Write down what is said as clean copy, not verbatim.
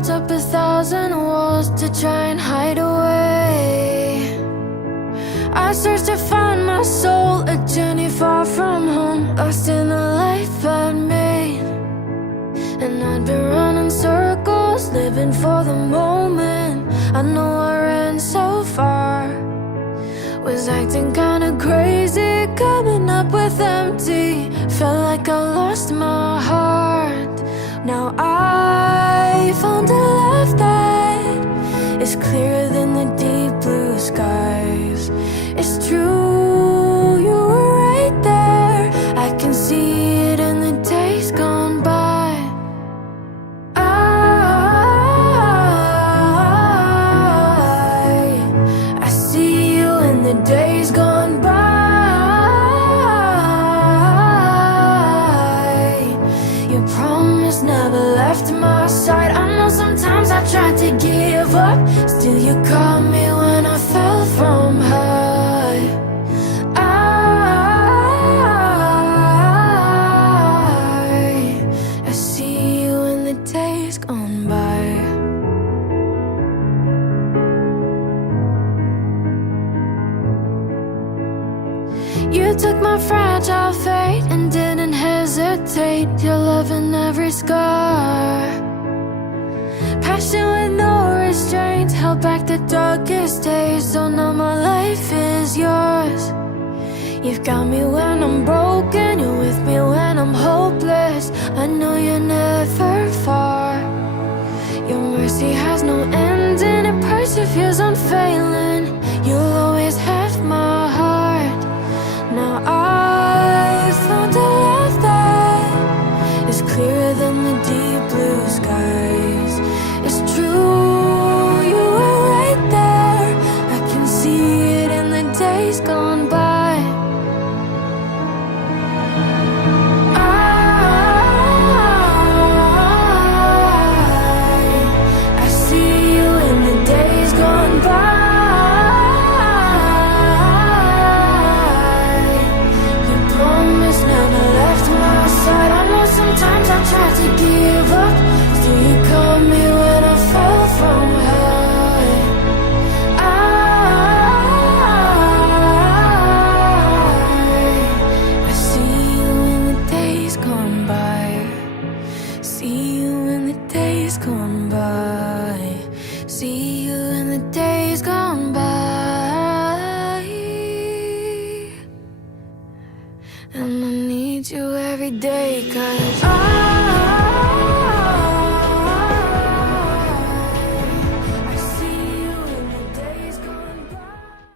built up 1,000 walls to try and hide away. I searched to find my soul, a journey far from home, lost in the life I'd made. And I'd been running circles, living for the moment. I know I ran so far, was acting kinda crazy, coming up with empty. Felt like I lost my heart. Now I found a love that is clearer than the deep blue skies. It's true, you were right there. I can see it in the days gone by. I see you in the days gone by. Your promise never left my side. I know sometimes I tried to give up, still you caught me when I fell from high. I see you in the days gone by. You took my fragile fate and didn't hesitate. Your love in every scar, passion with no restraint, held back the darkest days. So now my life is yours. You've got me when I'm broken, you're with me when I'm hopeless. I know you're never far. Your mercy has no end and it perseveres unfailing. You'll always have my heart. Now I found a love that is clearer than the deep blue skies. It's true, you were right there. I can see it in the days gone by. I see you in the days gone by. Never left my side. I know sometimes I tried to give up, still you caught me when I fell from high. I see you in the days gone by. See you in the days gone by. See you in the days gone by. And I need you every day, 'cause I